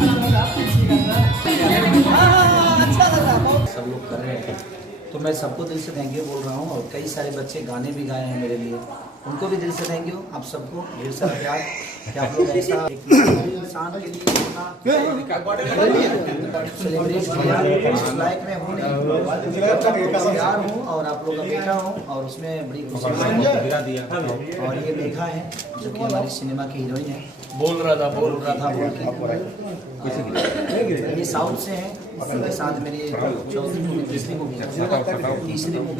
अच्छा लग रहा, सब लोग कर रहे हैं तो मैं सबको दिल से थैंक यू बोल रहा हूँ। और कई सारे बच्चे गाने भी गाए हैं मेरे लिए, उनको भी दिल से थैंक यू। आप सबको ढेर सारा प्यार कि आप लोग ऐसा एक इंसान के लिए सेलिब्रेट किया। इस लाइफ में हूँ नहीं, प्यार हूँ और आप लोग का बेटा हूँ और उसमें बड़ी खुशी है। और ये मेघा है जो कि हमारी सिनेमा की हीरोइन है। बोल रहा था ये साउथ से है। इसी के साथ मेरी चौथी मूवी, तीसरी मूवी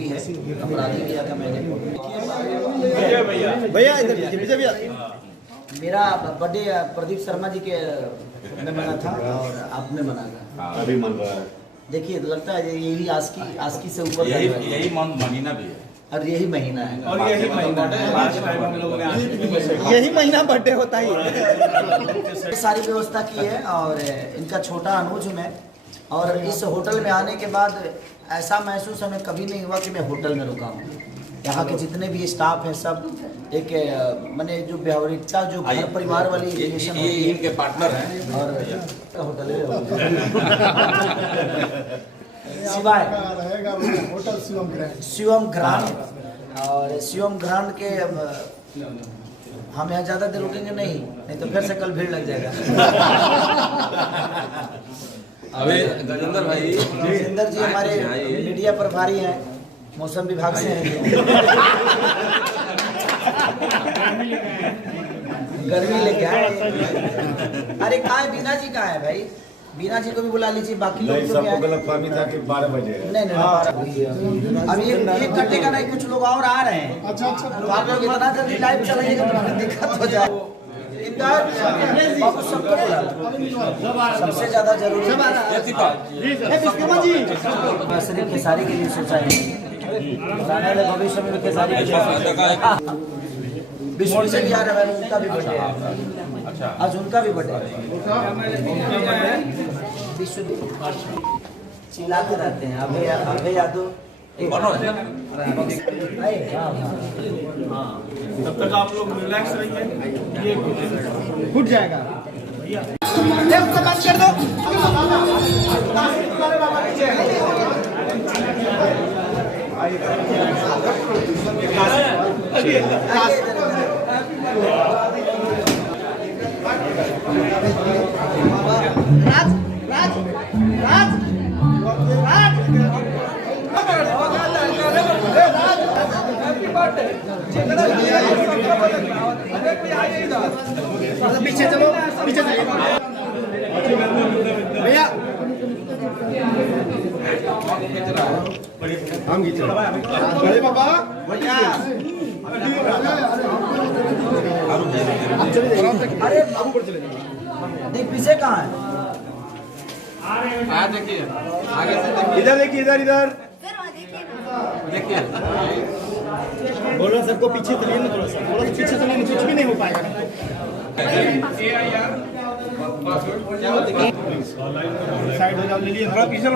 है, अपराधी किया था मैंने। भैया मेरा बर्थडे प्रदीप शर्मा जी के में मना था और आपने मना था, अभी मन रहा है। देखिए तो लगता है यही आस्की से ऊपर यही महीना भी है और यही महीना है और यही महीना बर्थडे होता ही है। सारी व्यवस्था की है और इनका छोटा अनुज हूँ मैं। और इस होटल में आने के बाद ऐसा महसूस हमें कभी नहीं हुआ कि मैं होटल में रुका हूँ। यहाँ के जितने भी स्टाफ हैं सब एक मैंने जो व्यवहारिकता जो घर परिवार वाली रिलेशन ये इनके पार्टनर हैं और होटल सिवाय होटल शिवम ग्रांड और शिवम ग्रांड के हम यहाँ ज़्यादा देर रुकेंगे नहीं तो फिर से कल भीड़ लग जाएगा। अबे गजेंद्र भाई, गजेंद्र जी हमारे मीडिया प्रभारी हैं, मौसम विभाग से हैं। गर्मी लेके आए। अरे कहाँ है बीना जी, कहाँ है भाई? बीना जी को भी बुला लीजिए, बाकी लोग जो सबको गलतफहमी था कि 12 बजे। नहीं अब ये कटेगा नहीं, कुछ लोग और आ रहे हैं। अच्छा तो आप लोग इतना जल्दी लाइव चलाइएगा तो दिक्कत हो जाए। बाबू सबको बुला, सबसे ज्यादा जरूरी सिर्फ खेसारी के लिए सोचा है। भविष्य में खेसारी विष्णु से भी आ रहा है, उनका भी बर्थडे है आज, उनका भी बर्थडे है। विष्णु चिल्लाते रहते हैं अभय यादव। तब तक आप लोग रिलैक्स रहिए, ये फूट जाएगा। बंद कर दो। राज राज राज राज पीछे चलो, पीछे चलिए भैया। हम खींच अरे बाबा अरे देख पीछे कहाँ है? देखिए आगे से इधर देखिए, इधर देखिए बोल रहा सबको पीछे चलिए ना, थोड़ा सा पीछे चलिए, कुछ भी नहीं हो पाएगा। साइड हो जाओ, ले लिए थोड़ा पीछे,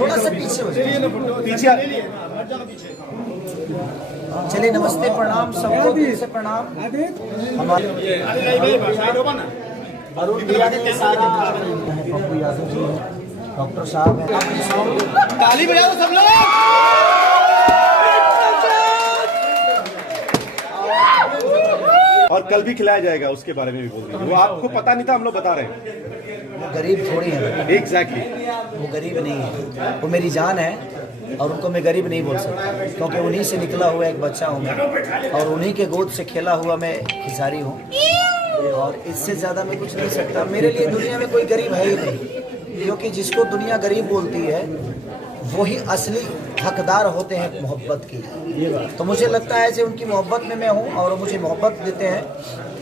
थोड़ा सा पीछे हो जाइए। पीछे ले लिए, हट जाओ पीछे। चलिए नमस्ते प्रणाम सबको, दिल से प्रणाम। हमारे अरुण भैया ने सारा पप्पू यादव जी हैं, डॉक्टर साहब हैं। ताली बजाओ सब लोग। और कल भी खिलाया जाएगा, उसके बारे में भी बोल दीजिए। वो आपको पता नहीं था, हम लोग बता रहे हैं। वो गरीब थोड़ी है, एग्जैक्टली वो गरीब नहीं है, वो मेरी जान है और उनको मैं गरीब नहीं बोल सकता, क्योंकि उन्हीं से निकला हुआ एक बच्चा हूँ मैं और उन्हीं के गोद से खेला हुआ मैं खिसारी हूँ। और इससे ज़्यादा मैं कुछ नहीं सकता। मेरे लिए दुनिया में कोई गरीब है ही नहीं, क्योंकि जिसको दुनिया गरीब बोलती है वही असली हकदार होते हैं मोहब्बत की। तो मुझे लगता है कि उनकी मोहब्बत में मैं हूँ और मुझे मोहब्बत देते हैं।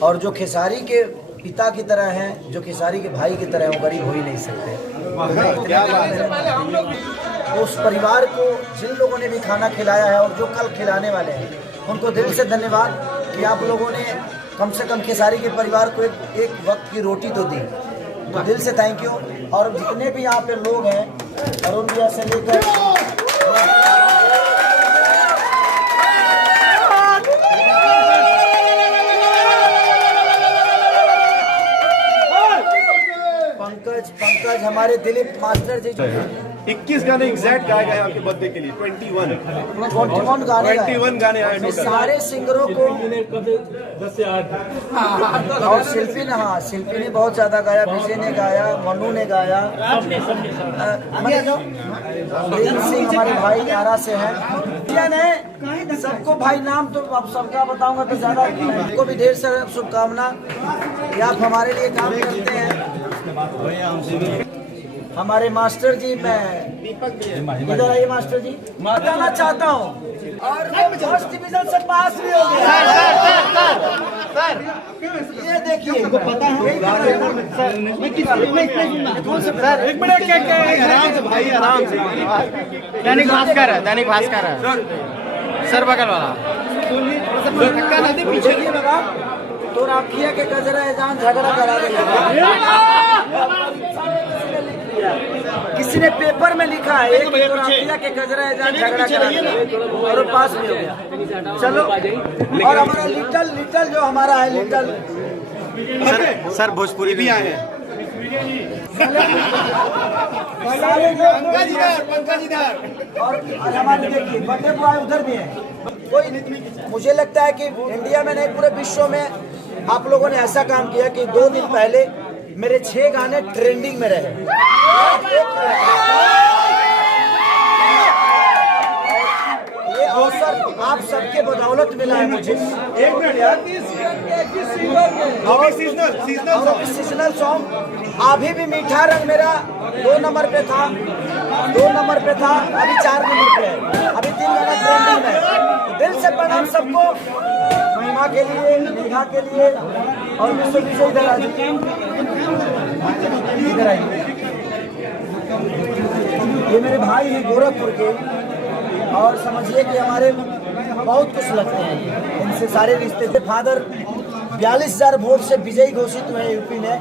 और जो खेसारी के पिता की तरह हैं, जो खेसारी के भाई की तरह हैं, वो गरीब हो ही नहीं सकते। उस परिवार को जिन लोगों ने भी खाना खिलाया है और जो कल खिलाने वाले हैं, उनको दिल से धन्यवाद कि आप लोगों ने कम से कम खेसारी के परिवार को एक वक्त की रोटी तो दी। तो दिल से थैंक यू। और जितने भी यहाँ पे लोग हैं, अरुण भैया से लेकर पंकज हमारे दिलीप मास्टर जी 21 गाने एग्जैक्ट गाए गए आपके बर्थडे के लिए 21 21 गाने गाए। 21 गाने आए मैं total। सारे सिंगरों को 10 से 8 और शिल्पी ने बहुत ज्यादा गाया, विजय ने गाया, मनु ने गाया, प्रिंस सिंह हमारे भाई आरा से हैं, ने सबको भाई नाम तो अब सबका बताऊंगा तो ज्यादा, आपको भी ढेर सारा शुभकामना कि आप हमारे लिए काम करते हैं। हमारे मास्टर जी, मैं इधर आइए मास्टर जी, बताना चाहता हूँ और फर्स्ट डिवीजन से पास भी हो गया। सर ये देखिए, पता है सर, एक मिनट आराम से भाई, आराम से। दैनिक भास्कर है सर, बगल वाला धक्का ना दे पीछे देखिए बाबा, तो राखिया के गजरा जान झगड़ा करा देगा। किसी ने पेपर में लिखा है एक तो राखिया के गजरा जान झगड़ा करा देगा और वो पास भी हो गया। चलो, और हमारा लिटल जो हमारा है लिटल सर भोजपुरी भी आए हैं। पंकज इधर और हमारे देखिए बर्थडे बॉय उधर भी है। कोई, मुझे लगता है कि इंडिया में नहीं पूरे विश्व में आप लोगों ने ऐसा काम किया कि 2 दिन पहले मेरे 6 गाने ट्रेंडिंग में रहे। ये अवसर आप सबके बदौलत मिला है मुझे। एक मिनट यार, सीजनल सॉन्ग अभी भी मीठा रंग मेरा 2 नंबर पे था, अभी 4 नंबर पे है, अभी 3 गाना ट्रेंडिंग में। दिल से प्रणाम सबको, महिमा के लिए, मेघा के लिए और विश्व इधर आइए। ये मेरे भाई हैं गोरखपुर के, और समझिए कि हमारे बहुत कुछ लगते हैं, इनसे सारे रिश्ते थे। फादर 42,000 वोट से विजयी घोषित हुए यूपी में।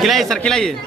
खिलाइए सर, खिलाइए।